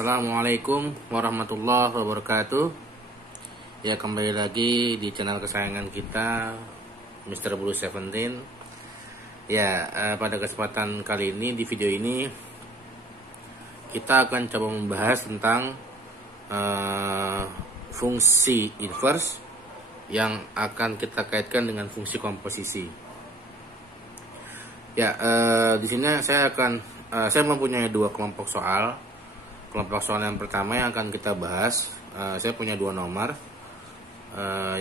Assalamualaikum warahmatullahi wabarakatuh. Ya, kembali lagi di channel kesayangan kita, Mr. Blue 17. Ya, pada kesempatan kali ini, di video ini kita akan coba membahas tentang fungsi inverse yang akan kita kaitkan dengan fungsi komposisi. Ya, di sini saya mempunyai dua kelompok soal. Kelompok soal yang pertama yang akan kita bahas, saya punya dua nomor.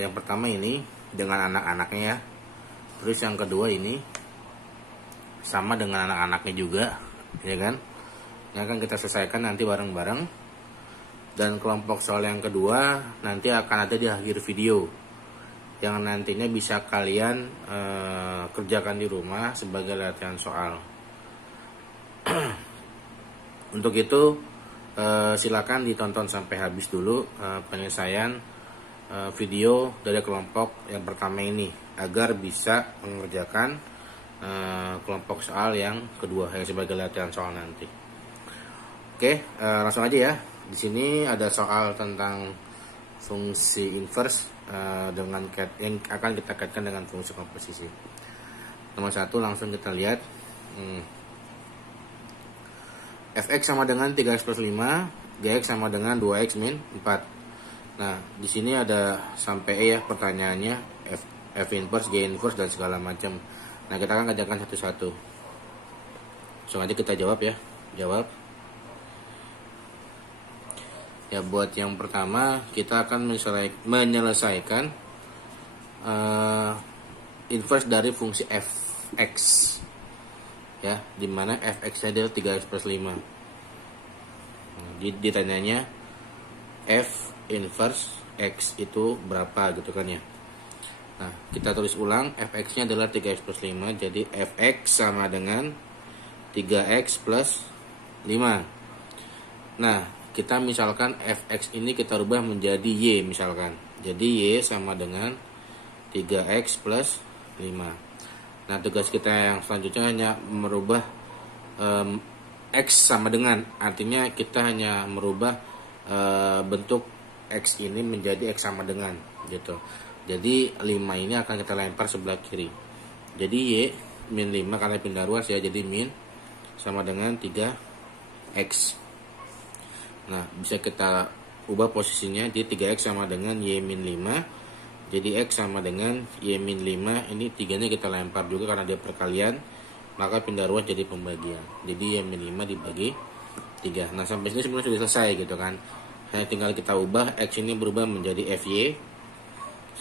Yang pertama ini dengan anak-anaknya ya. Terus yang kedua ini sama dengan anak-anaknya juga, ya kan? Yang akan kita selesaikan nanti bareng-bareng. Dan kelompok soal yang kedua nanti akan ada di akhir video, yang nantinya bisa kalian kerjakan di rumah sebagai latihan soal. Untuk itu silakan ditonton sampai habis dulu penyelesaian video dari kelompok yang pertama ini agar bisa mengerjakan kelompok soal yang kedua yang sebagai latihan soal nanti. Oke, langsung aja ya. Di sini ada soal tentang fungsi inverse yang akan kita kaitkan dengan fungsi komposisi. Nomor 1 langsung kita lihat. Fx sama dengan 3x plus 5, Gx sama dengan 2x min 4. Nah, di sini ada sampai ya pertanyaannya, F inverse, G inverse, dan segala macam. Nah, kita akan kerjakan satu-satu. Langsung aja kita jawab ya. Jawab. Ya, buat yang pertama, kita akan menyelesaikan inverse dari fungsi Fx. Ya, dimana Fx adalah 3x plus 5. Ditanyanya F inverse X itu berapa gitu kan ya. Nah, kita tulis ulang, Fx nya adalah 3x plus 5. Jadi Fx sama dengan 3x plus 5. Nah, kita misalkan Fx ini kita rubah menjadi Y misalkan. Jadi Y sama dengan 3x plus 5. Nah, tugas kita yang selanjutnya hanya merubah X sama dengan, artinya kita hanya merubah bentuk X ini menjadi X sama dengan gitu. Jadi 5 ini akan kita lempar sebelah kiri. Jadi Y min 5 karena pindah ruas ya, jadi min sama dengan 3X. Nah, bisa kita ubah posisinya di 3X sama dengan Y min 5. Jadi X sama dengan Y min 5. Ini 3-nya kita lempar juga karena dia perkalian, maka pindah ruas jadi pembagian. Jadi Y min 5 dibagi 3. Nah, sampai sini sebenarnya sudah selesai gitu kan. Hanya tinggal kita ubah, X ini berubah menjadi FY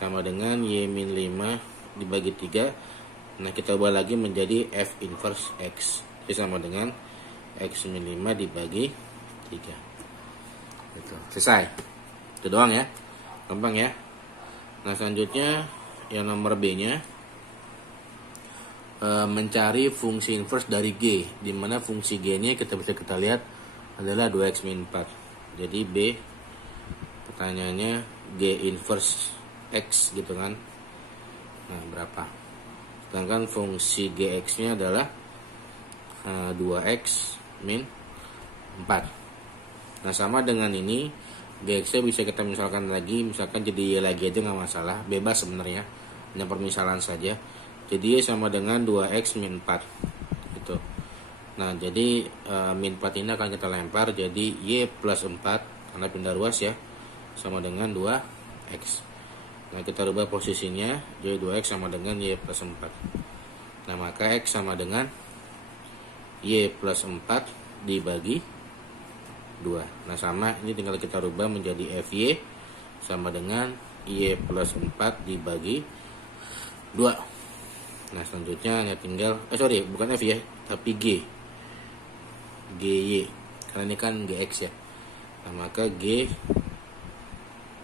sama dengan Y min 5 dibagi 3. Nah, kita ubah lagi menjadi F inverse X. Ini sama dengan X min 5 dibagi 3. Gitu. Selesai. Itu doang ya. Gampang ya. Nah, selanjutnya yang nomor B-nya mencari fungsi inverse dari G, di mana fungsi G-nya kita lihat adalah 2x min 4. Jadi B pertanyaannya G inverse X gitu kan. Nah, berapa? Sedangkan fungsi Gx-nya adalah 2x min 4. Nah, sama dengan ini Gx bisa kita misalkan jadi Y lagi aja nggak masalah, bebas sebenarnya, hanya permisalan saja. Jadi Y sama dengan 2x min 4 gitu. Nah, jadi min 4 ini akan kita lempar jadi Y plus 4 karena pindah ruas ya, sama dengan 2x. Nah, kita rubah posisinya jadi 2x sama dengan Y plus 4. Nah, maka X sama dengan Y plus 4 dibagi 2. Nah, sama ini tinggal kita rubah menjadi FY sama dengan Y plus 4 dibagi 2. Nah, selanjutnya hanya tinggal bukan F ya, tapi G. GY. Karena ini kan GX ya. Nah, maka G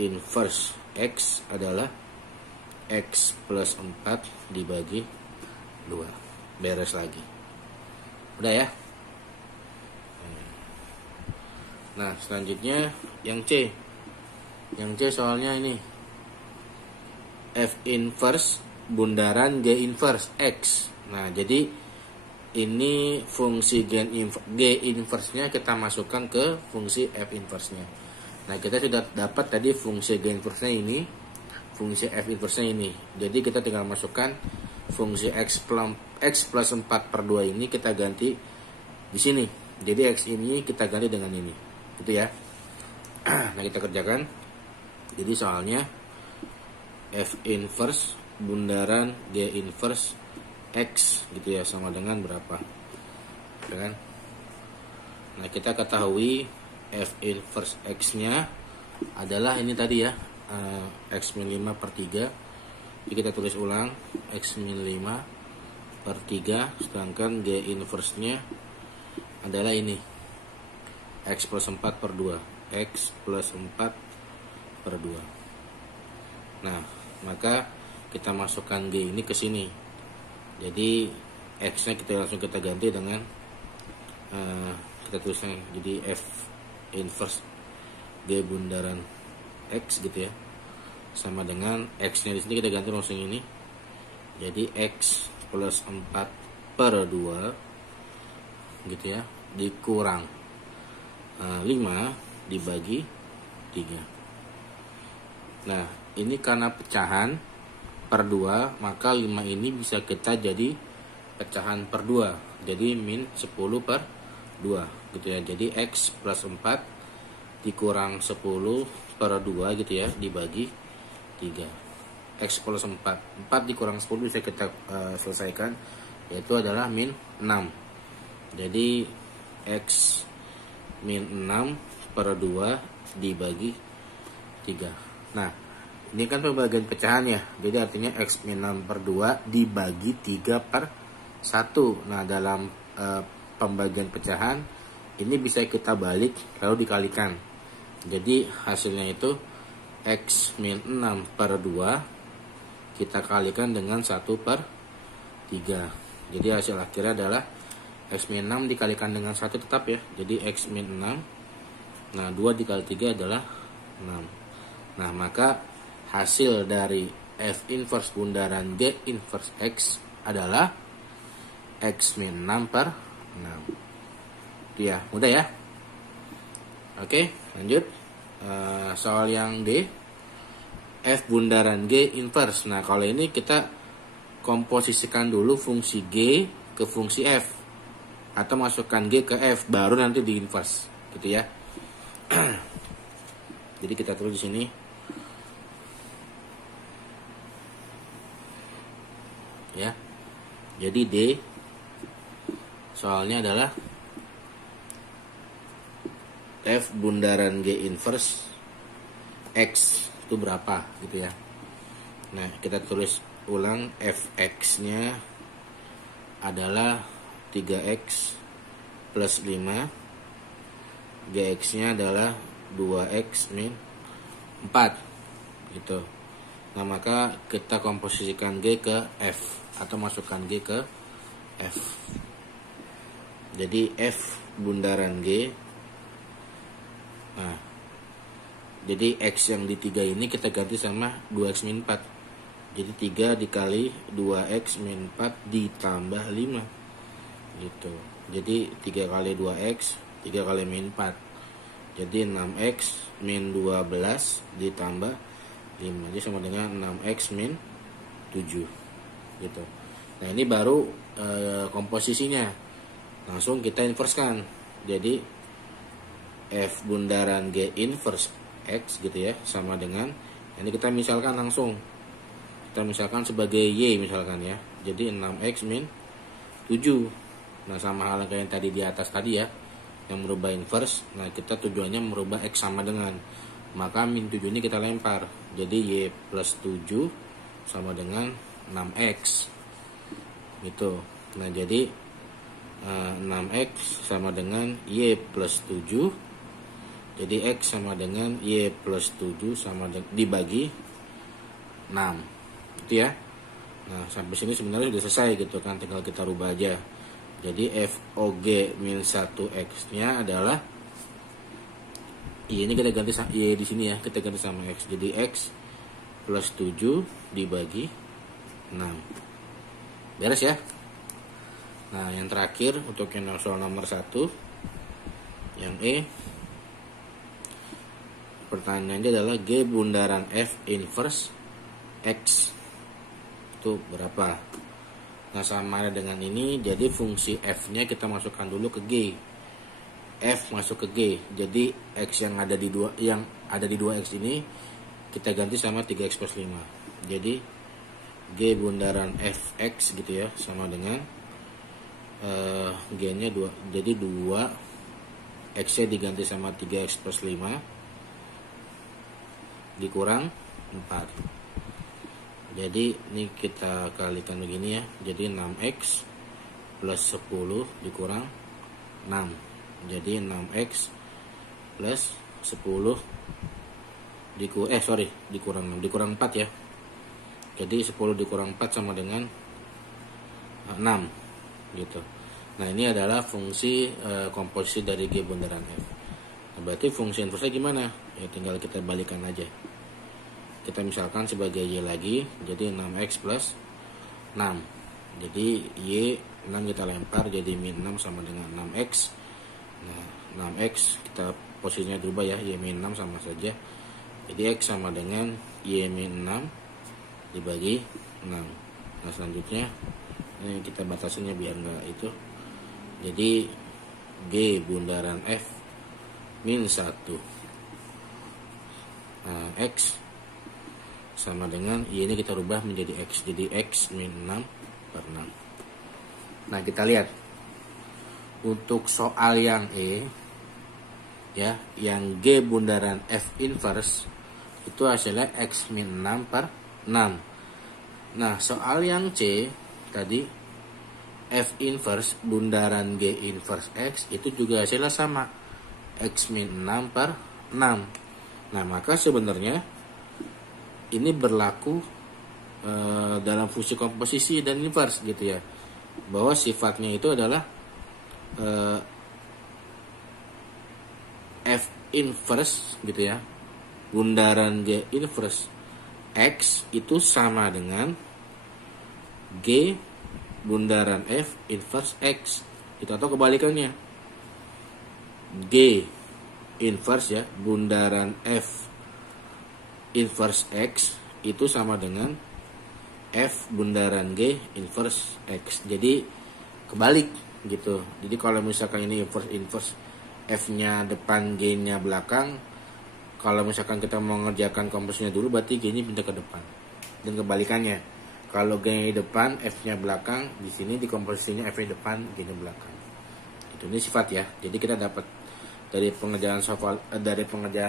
inverse X adalah X plus 4 dibagi 2. Beres lagi. Udah ya? Nah, selanjutnya yang C. Yang C soalnya ini F inverse bundaran G inverse X. Nah, jadi ini fungsi G inverse-nya kita masukkan ke fungsi F inverse-nya. Nah, kita sudah dapat tadi fungsi G inverse-nya ini, fungsi F inverse-nya ini. Jadi kita tinggal masukkan fungsi X plus 4/2 ini kita ganti di sini. Jadi X ini kita ganti dengan ini. Gitu ya. Nah, kita kerjakan. Jadi soalnya F inverse bundaran G inverse X gitu ya, sama dengan berapa, ya kan? Nah, kita ketahui F inverse X nya adalah ini tadi ya, X min 5/3. Jadi kita tulis ulang, X min 5/3, sedangkan G inverse nya adalah ini, X plus 4/2, X plus 4/2. Nah, maka kita masukkan G ini ke sini. Jadi X-nya kita langsung kita ganti dengan kita tulisnya jadi F inverse G bundaran X gitu ya, sama dengan X-nya di sini kita ganti langsung ini. Jadi X plus 4/2 gitu ya, dikurang 5 dibagi 3. Nah, ini karena pecahan per 2, maka 5 ini bisa kita jadi pecahan per 2. Jadi min 10/2 gitu ya. Jadi X plus 4 dikurang 10/2 gitu ya, dibagi 3. X plus 4 dikurang 10 bisa kita selesaikan, yaitu adalah min 6. Jadi X min 6/2 dibagi 3. Nah, ini kan pembagian pecahan ya, jadi artinya X min 6/2 dibagi 3/1. Nah, dalam pembagian pecahan ini bisa kita balik lalu dikalikan. Jadi hasilnya itu X min 6/2 kita kalikan dengan 1/3. Jadi hasil akhirnya adalah X min 6 dikalikan dengan 1 tetap ya, jadi X min 6. Nah, 2 dikali 3 adalah 6. Nah, maka hasil dari F inverse bundaran G inverse X adalah X min 6/6. Itu ya, mudah ya. Oke, lanjut. Soal yang D, F bundaran G inverse. Nah, kalau ini kita komposisikan dulu fungsi G ke fungsi F, atau masukkan G ke F, baru nanti di inverse gitu ya. Jadi kita tulis di sini, ya. Jadi D soalnya adalah F bundaran G inverse X itu berapa gitu ya. Nah, kita tulis ulang, Fx-nya adalah 3x plus 5, Gx-nya adalah 2x min 4 gitu. Nah, maka kita komposisikan G ke F, atau masukkan G ke F. Jadi F bundaran G, nah, jadi X yang di 3 ini kita ganti sama 2x min 4. Jadi 3 dikali 2x min 4 ditambah 5 gitu. Jadi 3 kali 2x, 3 kali min 4, jadi 6x min 12 ditambah 5, jadi sama dengan 6x min 7 gitu. Nah, ini baru komposisinya. Langsung kita inversekan. Jadi F bundaran G inverse X gitu ya, sama dengan ini kita misalkan langsung. Kita misalkan sebagai Y misalkan ya. Jadi 6x min 7. Nah, sama halnya kayak yang tadi di atas tadi ya, yang merubah inverse. Nah, kita tujuannya merubah X sama dengan, maka min 7 ini kita lempar. Jadi Y plus 7 sama dengan 6x gitu. Nah, jadi 6x sama dengan Y plus 7. Jadi X sama dengan Y plus 7 sama dibagi 6 gitu ya. Nah, sampai sini sebenarnya sudah selesai gitu kan, tinggal kita rubah aja. Jadi FOG min 1x nya adalah Y, ini kita ganti Y di sini ya, kita ganti sama X. Jadi X plus 7 dibagi 6. Beres ya. Nah, yang terakhir untuk yang soal nomor 1, yang E, pertanyaannya adalah G bundaran F inverse X itu berapa? Nah, sama dengan ini, jadi fungsi F-nya kita masukkan dulu ke G. F masuk ke G. Jadi X yang ada di 2X ini kita ganti sama 3X plus 5. Jadi G bundaran Fx gitu ya, sama dengan G-nya 2. Jadi 2 X-nya diganti sama 3X plus 5 dikurang 4. Jadi ini kita kalikan begini ya. Jadi 6X plus 10 dikurang 6. Jadi 6X plus 10 dikurang 6, dikurang 4 ya. Jadi 10 dikurang 4 sama dengan 6 gitu. Nah, ini adalah fungsi komposisi dari G bundaran F. Nah, berarti fungsi inverse gimana? Ya tinggal kita balikan aja. Kita misalkan sebagai Y lagi, jadi 6X plus 6. Jadi Y 6 kita lempar, jadi min 6 sama dengan 6X. Nah, 6X kita posisinya berubah ya, Y min 6 sama saja. Jadi X sama dengan Y min 6 dibagi 6. Nah, selanjutnya ini kita batasannya biar enggak itu. Jadi G bundaran F min 1. Nah, X sama dengan Y ini kita rubah menjadi X. Jadi X min 6 per 6. Nah, kita lihat untuk soal yang E ya, yang G bundaran F inverse itu hasilnya X min 6 per 6. Nah, soal yang C tadi F inverse bundaran G inverse X itu juga hasilnya sama, X min 6 per 6. Nah, maka sebenarnya ini berlaku dalam fungsi komposisi dan inverse gitu ya, bahwa sifatnya itu adalah F inverse gitu ya, bundaran G inverse X itu sama dengan G bundaran F inverse X itu, atau kebalikannya, G inverse ya bundaran F inverse X itu sama dengan F bundaran G inverse X. Jadi kebalik gitu. Jadi kalau misalkan ini inverse F-nya depan, G-nya belakang, kalau misalkan kita mau mengerjakan komposisinya dulu, berarti G-nya pindah ke depan. Dan kebalikannya, kalau G-nya depan, F-nya belakang, di sini di komposisinya F-nya depan, G-nya belakang. Itu ini sifat ya. Jadi kita dapat dari pengerjaan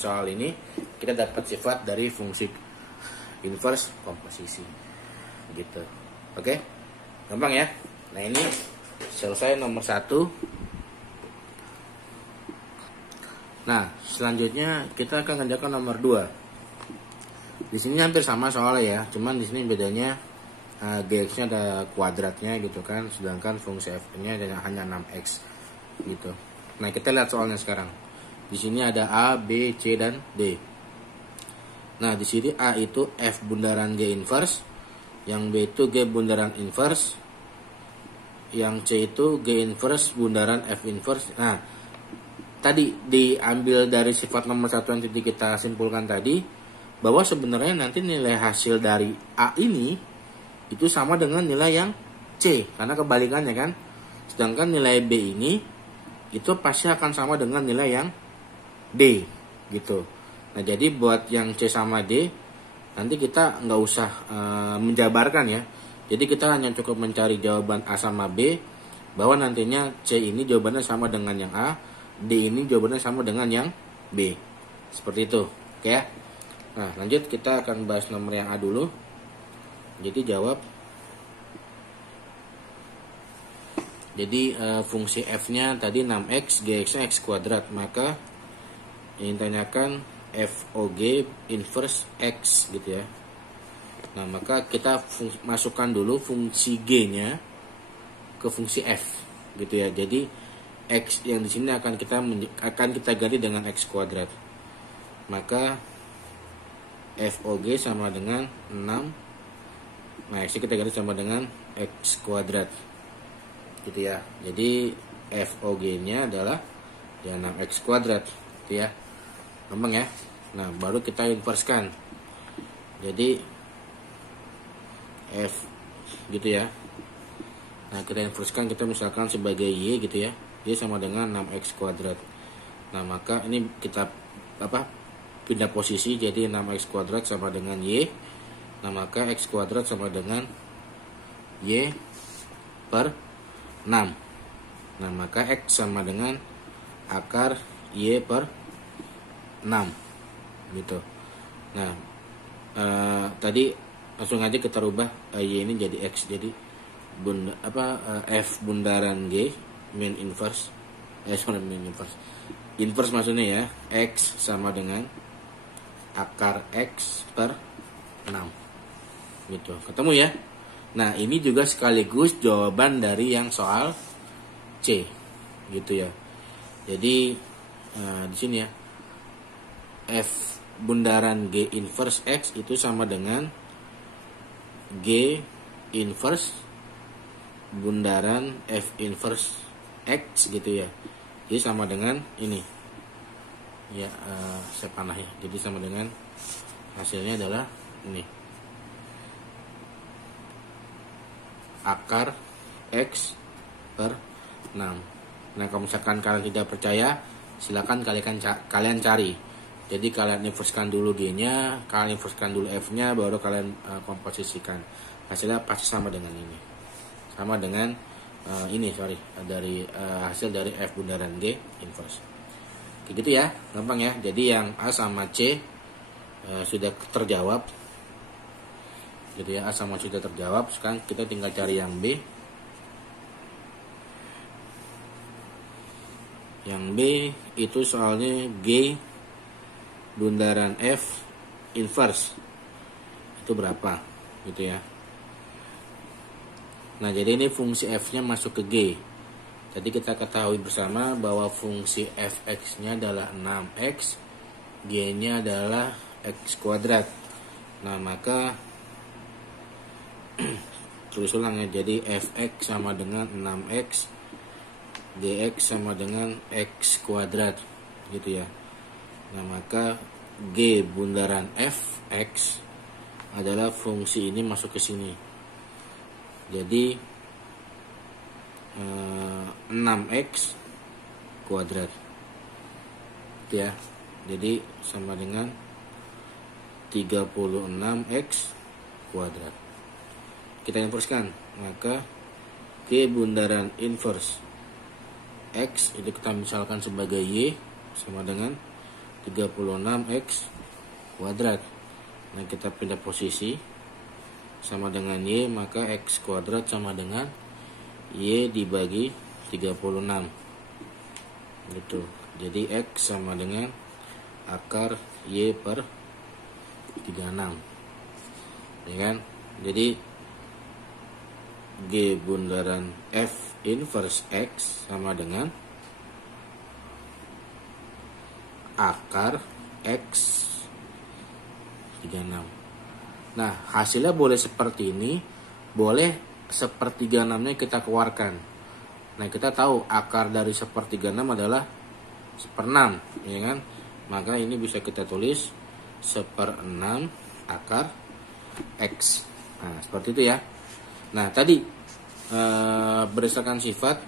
soal ini, kita dapat sifat dari fungsi inverse komposisi. Gitu. Oke? Gampang ya? Nah, ini selesai nomor 1. Nah, selanjutnya kita akan kerjakan nomor 2. Di sini hampir sama soalnya ya, cuman di sini bedanya Gx-nya ada kuadratnya gitu kan, sedangkan fungsi f-nya hanya 6x gitu. Nah, kita lihat soalnya sekarang. Di sini ada A, B, C dan D. Nah, di sini A itu F bundaran G inverse, yang B itu G bundaran inverse, yang C itu G inverse bundaran F inverse. Nah, tadi diambil dari sifat nomor 1 yang kita simpulkan tadi, bahwa sebenarnya nanti nilai hasil dari A ini itu sama dengan nilai yang C, karena kebalikannya kan. Sedangkan nilai B ini itu pasti akan sama dengan nilai yang D gitu. Nah, jadi buat yang C sama D nanti kita nggak usah menjabarkan ya. Jadi kita hanya cukup mencari jawaban A sama B, bahwa nantinya C ini jawabannya sama dengan yang A, D ini jawabannya sama dengan yang B. Seperti itu. Oke ya. Nah, lanjut kita akan bahas nomor yang A dulu. Jadi jawab. Jadi fungsi f-nya tadi 6x, gx-nya x kuadrat. Maka yang ditanyakan FOG inverse x gitu ya. Nah, maka kita masukkan dulu fungsi g-nya ke fungsi f gitu ya. Jadi x yang di sini akan kita ganti dengan x kuadrat. Maka FOG sama dengan 6. Nah, x kita ganti sama dengan x kuadrat. gitu ya. Jadi FOG-nya adalah ya 6x kuadrat gitu ya. Gampang ya. Nah, baru kita inverskan. Jadi F gitu ya. Nah, kita inverskan, kita misalkan sebagai Y gitu ya. Y sama dengan 6x kuadrat. Nah, maka ini kita pindah posisi, jadi 6x kuadrat sama dengan Y. Nah, maka x kuadrat sama dengan Y per 6. Nah, maka X sama dengan akar Y per 6 gitu. Nah, tadi langsung aja kita rubah Y ini jadi X, jadi F bundaran G min inverse inverse maksudnya ya, X sama dengan akar X per 6 gitu. Ketemu ya. Nah, ini juga sekaligus jawaban dari yang soal C gitu ya. Jadi di sini ya, F bundaran G inverse X itu sama dengan G inverse bundaran F inverse X gitu ya. Jadi sama dengan ini ya, saya panah ya. Jadi sama dengan hasilnya adalah ini, akar X per 6. Nah, kalau misalkan kalian tidak percaya, silakan kalian cari. Jadi kalian inverskan dulu G-nya, kalian inverskan dulu F-nya, baru kalian komposisikan. Hasilnya pasti sama dengan ini. Sama dengan dari hasil dari F bundaran G inverse. Kayak gitu ya, gampang ya. Jadi yang A sama C sudah terjawab. Jadi ya, A sama C sudah terjawab. Sekarang kita tinggal cari yang B. Yang B itu soalnya G bundaran F inverse itu berapa gitu ya. Nah, jadi ini fungsi F-nya masuk ke G. Jadi kita ketahui bersama bahwa fungsi Fx-nya adalah 6x, G-nya adalah x kuadrat. Nah, maka tulis ulang ya. Jadi Fx sama dengan 6x, Gx sama dengan x kuadrat gitu ya. Nah, maka G bundaran Fx adalah fungsi ini masuk ke sini. Jadi 6x kuadrat gitu ya. Jadi sama dengan 36x kuadrat. Kita inverskan, maka G bundaran inverse X itu kita misalkan sebagai Y sama dengan 36x kuadrat. Nah, kita pindah posisi sama dengan Y, maka X kuadrat sama dengan Y dibagi 36 gitu. Jadi X sama dengan akar Y per 36 ya kan. Jadi G bundaran F inverse X sama dengan akar X 36. Nah, hasilnya boleh seperti ini, boleh sepertiga 6-nya kita keluarkan. Nah, kita tahu akar dari sepertiga 6 adalah 1/6, ya kan? Maka ini bisa kita tulis 1/6 akar X. Nah, seperti itu ya. Nah, tadi berdasarkan sifat,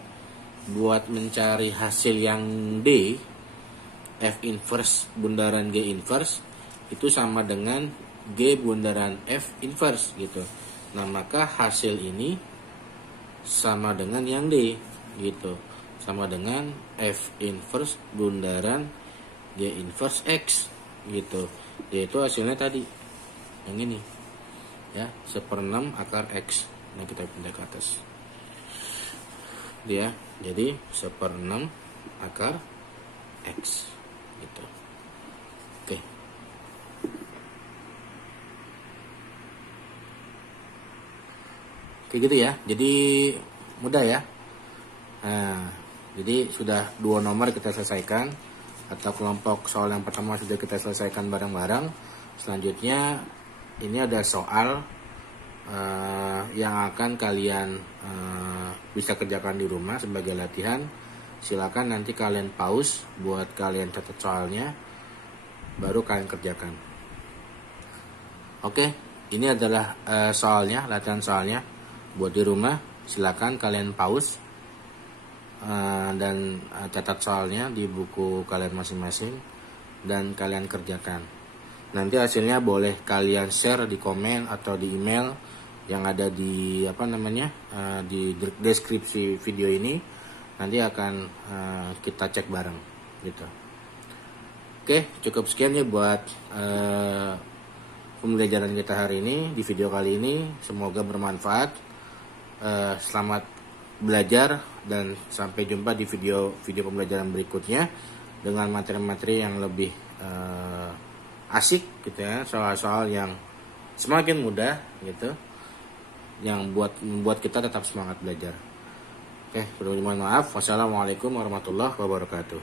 buat mencari hasil yang D, F inverse bundaran G inverse, itu sama dengan G bundaran F inverse gitu. Nah, maka hasil ini sama dengan yang D gitu. Sama dengan F inverse bundaran G inverse X gitu. Yaitu hasilnya tadi yang ini ya, 1/6 akar X. Nah, kita pindah ke atas dia, jadi 1/6 akar X gitu. Oke. Kayak gitu ya. Jadi mudah ya. Nah, jadi sudah 2 nomor kita selesaikan, atau kelompok soal yang pertama sudah kita selesaikan bareng-bareng. Selanjutnya ini ada soal yang akan kalian bisa kerjakan di rumah sebagai latihan. Silakan nanti kalian pause buat kalian catat soalnya, baru kalian kerjakan. Oke, ini adalah soalnya, latihan soalnya buat di rumah. Silakan kalian pause dan catat soalnya di buku kalian masing-masing dan kalian kerjakan. Nanti hasilnya boleh kalian share di komen atau di email yang ada di di deskripsi video ini. Nanti akan kita cek bareng gitu. Oke, cukup sekian ya buat pembelajaran kita hari ini di video kali ini. Semoga bermanfaat. Selamat belajar dan sampai jumpa di video pembelajaran berikutnya dengan materi-materi yang lebih asik gitu ya, soal-soal yang semakin mudah gitu, yang membuat kita tetap semangat belajar. Oke, mohon maaf. Wassalamualaikum warahmatullahi wabarakatuh.